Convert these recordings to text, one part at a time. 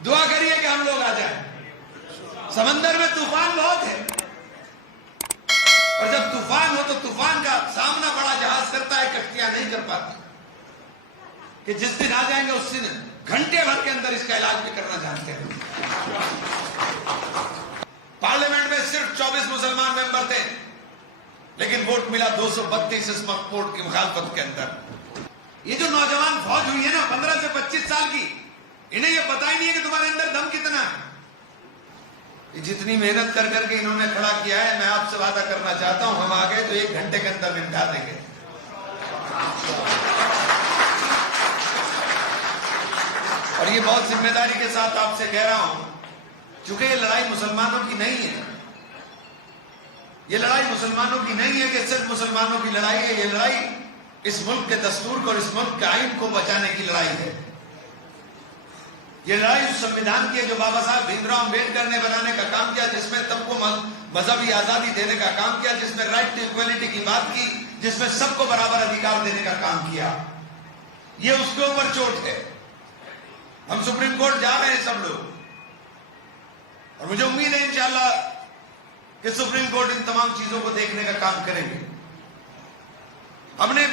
दुआ करिए कि हम लोग आ जाएं। समंदर में तूफान बहुत है, और जब तूफान हो तो तूफान का सामना बड़ा जहाज करता है, कश्तियां नहीं कर पाती। कि जिस दिन आ जाएंगे उस दिन घंटे भर के अंदर इसका इलाज भी करना जानते हैं। पार्लियामेंट में सिर्फ 24 मुसलमान मेंबर थे, लेकिन वोट मिला 232 इस वक्फ की मुखालफत के अंदर। ये जो नौजवान फौज हुई है ना 15 से 25 साल की, इन्हें ये पता ही नहीं है कि तुम्हारे अंदर दम कितना है। ये जितनी मेहनत कर करके इन्होंने खड़ा किया है, मैं आपसे वादा करना चाहता हूं, हम आ गए तो 1 घंटे के अंदर निपटा देंगे। और ये बहुत जिम्मेदारी के साथ आपसे कह रहा हूं, क्योंकि ये लड़ाई मुसलमानों की नहीं है। ये लड़ाई मुसलमानों की नहीं है कि सिर्फ मुसलमानों की लड़ाई है। ये लड़ाई इस मुल्क के दस्तूर को और इस मुल्क के आईन को बचाने की लड़ाई है। ये लड़ाई उस संविधान की है जो बाबा साहब भीमराव अम्बेडकर ने बनाने का काम किया, जिसमें सबको मजहबी आजादी देने का काम किया, जिसमें राइट टू इक्वलिटी की बात की, जिसमें सबको बराबर अधिकार देने का काम किया। ये उसके ऊपर चोट है। हम सुप्रीम कोर्ट जा रहे हैं सब लोग, और मुझे उम्मीद है इंशाअल्लाह कि सुप्रीम कोर्ट इन तमाम चीजों को देखने का काम करेंगे। हमने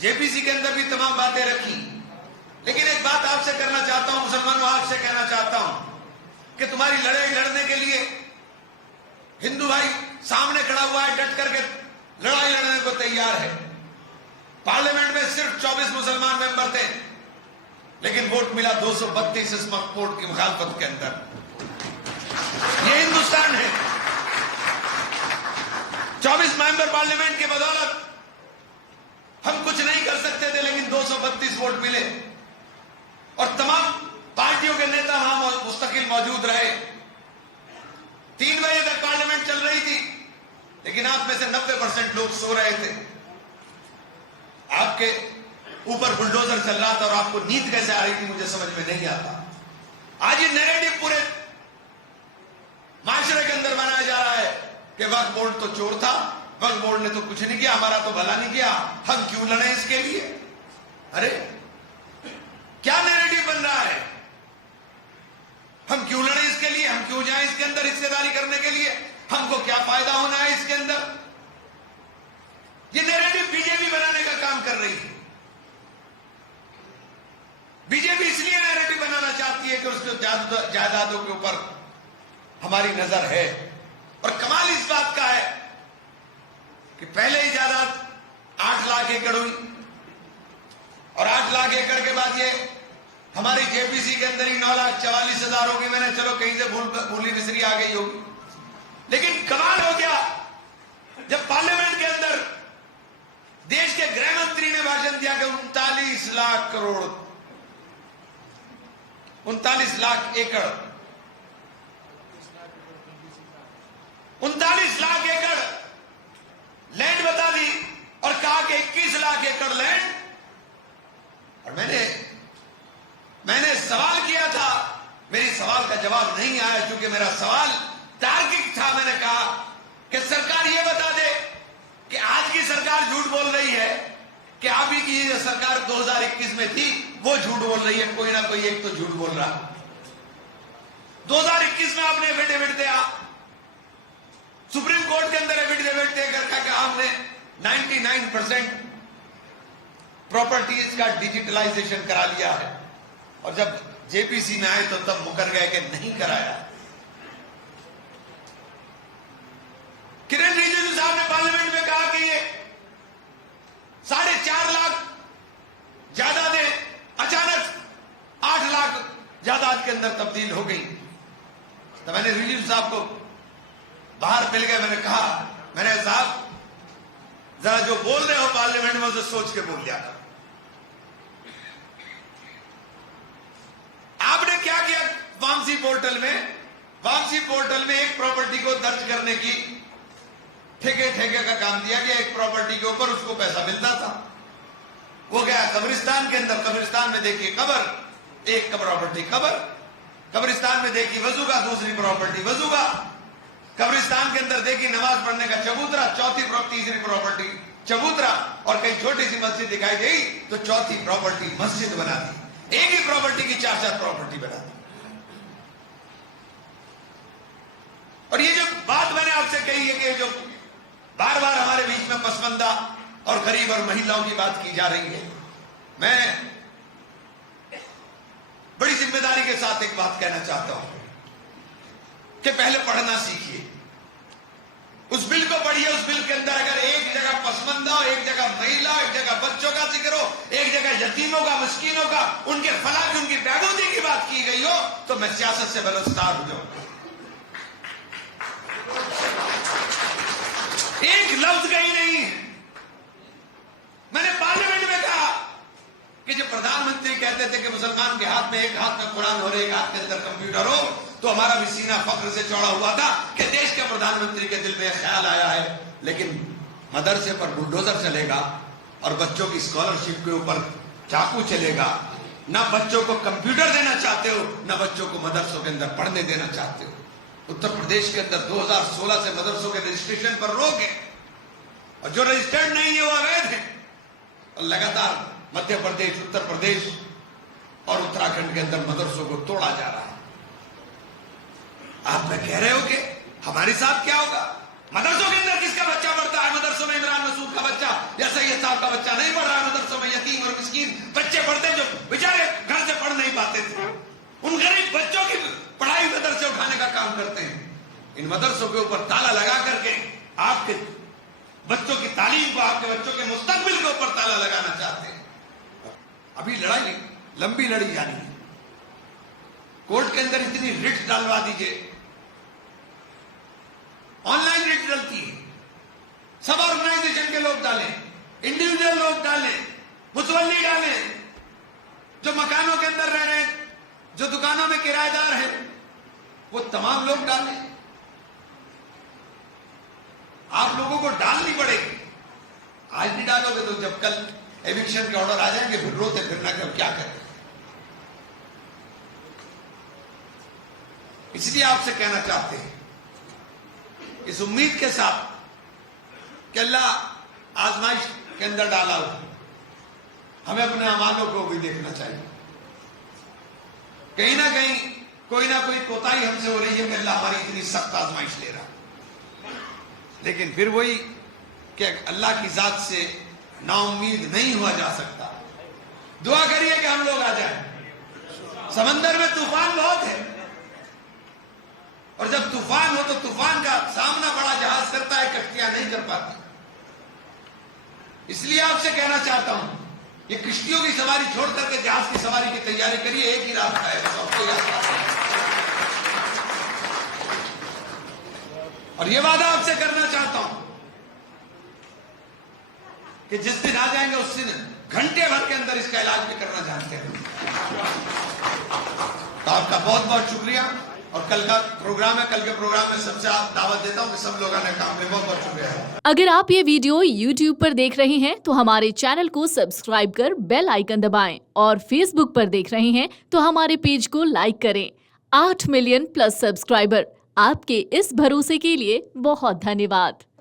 जेपीसी के अंदर भी तमाम बातें रखी, लेकिन एक बात आपसे करना चाहता हूं, मुसलमानों, आपसे कहना चाहता हूं कि तुम्हारी लड़ाई लड़ने के लिए हिंदू भाई सामने खड़ा हुआ है, डट करके लड़ाई लड़ने को तैयार है। पार्लियामेंट में सिर्फ 24 मुसलमान मेंबर थे, लेकिन वोट मिला 232 इस वक्फ बोर्ड की मुखालफत के अंदर। ये हिंदुस्तान है। 24 मेंबर पार्लियामेंट की बदौलत हम कुछ नहीं कर सकते थे, लेकिन 232 वोट मिले, और तमाम पार्टियों के नेता वहां मुस्तकिल मौजूद रहे। 3 बजे तक पार्लियामेंट चल रही थी, लेकिन आप में से 90% लोग सो रहे थे। आपके ऊपर बुलडोजर चल रहा था और आपको नींद कैसे आ रही थी मुझे समझ में नहीं आता। आज ये नैरेटिव पूरे माशरे के अंदर बनाया जा रहा है कि वक्फ बोर्ड तो चोर था, वक्फ बोर्ड ने तो कुछ नहीं किया, हमारा तो भला नहीं किया, हम क्यों लड़े इसके लिए। अरे क्या नैरेटिव बन रहा है? हम क्यों लड़े इसके लिए, हम क्यों जाएं इसके अंदर हिस्सेदारी करने के लिए, हमको क्या फायदा होना है इसके अंदर। ये नैरेटिव बीजेपी बनाने का काम कर रही है। बीजेपी इसलिए नैरेटिव बनाना चाहती है कि उसके जायदादों के ऊपर हमारी नजर है। और कमाल इस बात का है कि पहले ही जायदाद 8 लाख एकड़ हुई, और 8 लाख एकड़ के बाद ये हमारी जेपीसी के अंदर ही 9,44,000 होगी। मैंने चलो कहीं से भूली बिसरी आ गई होगी, लेकिन कमाल हो गया जब पार्लियामेंट के अंदर देश के गृह मंत्री ने भाषण दिया कि 39 लाख करोड़, 39 लाख एकड़, 39 लाख एकड़ लैंड बता दी, और कहा कि 21 लाख एकड़ लैंड। और मैंने सवाल किया था, मेरी सवाल का जवाब नहीं आया, क्योंकि मेरा सवाल तार्किक था। मैंने कहा कि सरकार ये बता दे कि आज की सरकार झूठ बोल रही है कि अभी की जो सरकार 2021 में थी वो झूठ बोल रही है। कोई ना कोई एक तो झूठ बोल रहा। 2021 में आपने एफिडेविट दिया, सुप्रीम कोर्ट के अंदर एफिडेविट देकर कहा हमने 99% प्रॉपर्टीज का डिजिटलाइजेशन करा लिया है, और जब जेपीसी में आए तो तब मुकर गए कि नहीं कराया। किरण रिजिजू साहब ने पार्लियामेंट में कहा कि ये 4.5 लाख जायदादें अचानक 8 लाख जायदाद के अंदर तब्दील हो गई। तो मैंने रिजिजू साहब को बाहर मिल गए, मैंने कहा, मैंने साहब जरा जो बोल रहे हो पार्लियामेंट में उसे सोच के बोल लिया। आपने क्या किया वामसी पोर्टल में एक प्रॉपर्टी को दर्ज करने की ठेके का काम दिया गया। एक प्रॉपर्टी के ऊपर उसको पैसा मिलता था, वो गया कब्रिस्तान के अंदर। कब्रिस्तान में देखिए कब्र, एक प्रॉपर्टी कब्र, कब्रिस्तान में देखी वजूगा, दूसरी प्रॉपर्टी वजूगा, कब्रिस्तान के अंदर देखी नमाज पढ़ने का चबूतरा, तीसरी प्रॉपर्टी चबूतरा, और कहीं छोटी सी मस्जिद दिखाई गई तो चौथी प्रॉपर्टी मस्जिद बना दी। एक ही प्रॉपर्टी की 4-4 प्रॉपर्टी बना दी। लिए कि जो बार बार हमारे बीच में पसमानदा और गरीब और महिलाओं की बात की जा रही है, मैं बड़ी जिम्मेदारी के साथ एक बात कहना चाहता हूं कि पहले पढ़ना सीखिए, उस बिल को पढ़िए। उस बिल के अंदर अगर एक जगह पसमानदा हो, एक जगह महिला, एक जगह बच्चों का जिक्र हो, एक जगह यतीमों का, मिस्कीनों का, उनके फलाह की, उनकी बहबूदी की बात की गई हो, तो मैं सियासत से बलस्तार हो जाऊंगा। एक लफ्ज कहीं नहीं है। मैंने पार्लियामेंट में कहा कि जब प्रधानमंत्री कहते थे कि मुसलमान के हाथ में, एक हाथ में कुरान और एक हाथ के अंदर कंप्यूटर हो, तो हमारा भी सीना फख्र से चौड़ा हुआ था कि देश के प्रधानमंत्री के दिल में ख्याल आया है। लेकिन मदरसे पर बुलडोजर चलेगा और बच्चों की स्कॉलरशिप के ऊपर चाकू चलेगा। ना बच्चों को कंप्यूटर देना चाहते हो, ना बच्चों को मदरसों के अंदर पढ़ने देना चाहते हो। उत्तर प्रदेश के अंदर 2016 से मदरसों के रजिस्ट्रेशन पर रोक है, और जो रजिस्टर्ड नहीं है वो अवैध है। और लगातार मध्य प्रदेश, उत्तर प्रदेश और उत्तराखंड के अंदर मदरसों को तोड़ा जा रहा है। आप मैं कह रहे हो कि हमारे साथ क्या होगा? मदरसों के अंदर किसका बच्चा पढ़ता है? मदरसों में इमरान मसूद का बच्चा या सैयद साहब का बच्चा नहीं पढ़ रहा है। मदरसों में यतीम और मिस्कीन बच्चे पढ़ते जो बेचारे घर से पढ़ नहीं पाते थे, उन गरीब बच्चों की पढ़ाई मदरसे उठाने का काम करते हैं। इन मदरसों के ऊपर ताला लगा करके आपके बच्चों की तालीम को, आपके बच्चों के मुस्तकबिल के ऊपर ताला लगाना चाहते हैं। अभी लड़ाई लंबी लड़ी जानी है। कोर्ट के अंदर इतनी रिट डालवा दीजिए, ऑनलाइन रिट डलती है, सब ऑर्गेनाइजेशन के लोग डालें, इंडिविजुअल लोग डालें, मुतवल्ली डालें, जो मकानों के अंदर रह रहे हैं, जो दुकानों में किराएदार हैं, वो तमाम लोग डालें। आप लोगों को डालनी पड़ेगी। आज नहीं डालोगे तो जब कल एविक्शन के ऑर्डर आ जाएंगे फिर रोते फिरना कि अब क्या करें। इसलिए आपसे कहना चाहते हैं, इस उम्मीद के साथ कि अल्लाह आजमाइश के अंदर डाला हो, हमें अपने अमालों को भी देखना चाहिए। कहीं ना कहीं कोई ना कोई कोताही हमसे हो रही है कि अल्लाह हमारी इतनी सख्त आजमाइश ले रहा है। लेकिन फिर वही कि अल्लाह की जात से नाउम्मीद नहीं हुआ जा सकता। दुआ करिए कि हम लोग आ जाएं। समंदर में तूफान बहुत है, और जब तूफान हो तो तूफान का सामना बड़ा जहाज करता है, कश्तियां नहीं कर पाती। इसलिए आपसे कहना चाहता हूं, ये किश्तियों की सवारी छोड़ करके जहाज की सवारी की तैयारी करिए। एक ही रास्ता है, सबको याद रखिए। और ये वादा आपसे करना चाहता हूं कि जिस दिन आ जाएंगे उस दिन घंटे भर के अंदर इसका इलाज भी करना जानते हैं। तो आपका बहुत बहुत शुक्रिया। और कल का प्रोग्राम है, कल के प्रोग्राम में सबसे आप दावत देता हूं कि सब लोग आने काम में। बहुत बहुत शुक्रिया। अगर आप ये वीडियो YouTube पर देख रहे हैं तो हमारे चैनल को सब्सक्राइब कर बेल आइकन दबाएं, और Facebook पर देख रहे हैं तो हमारे पेज को लाइक करें। 8 मिलियन प्लस सब्सक्राइबर, आपके इस भरोसे के लिए बहुत धन्यवाद।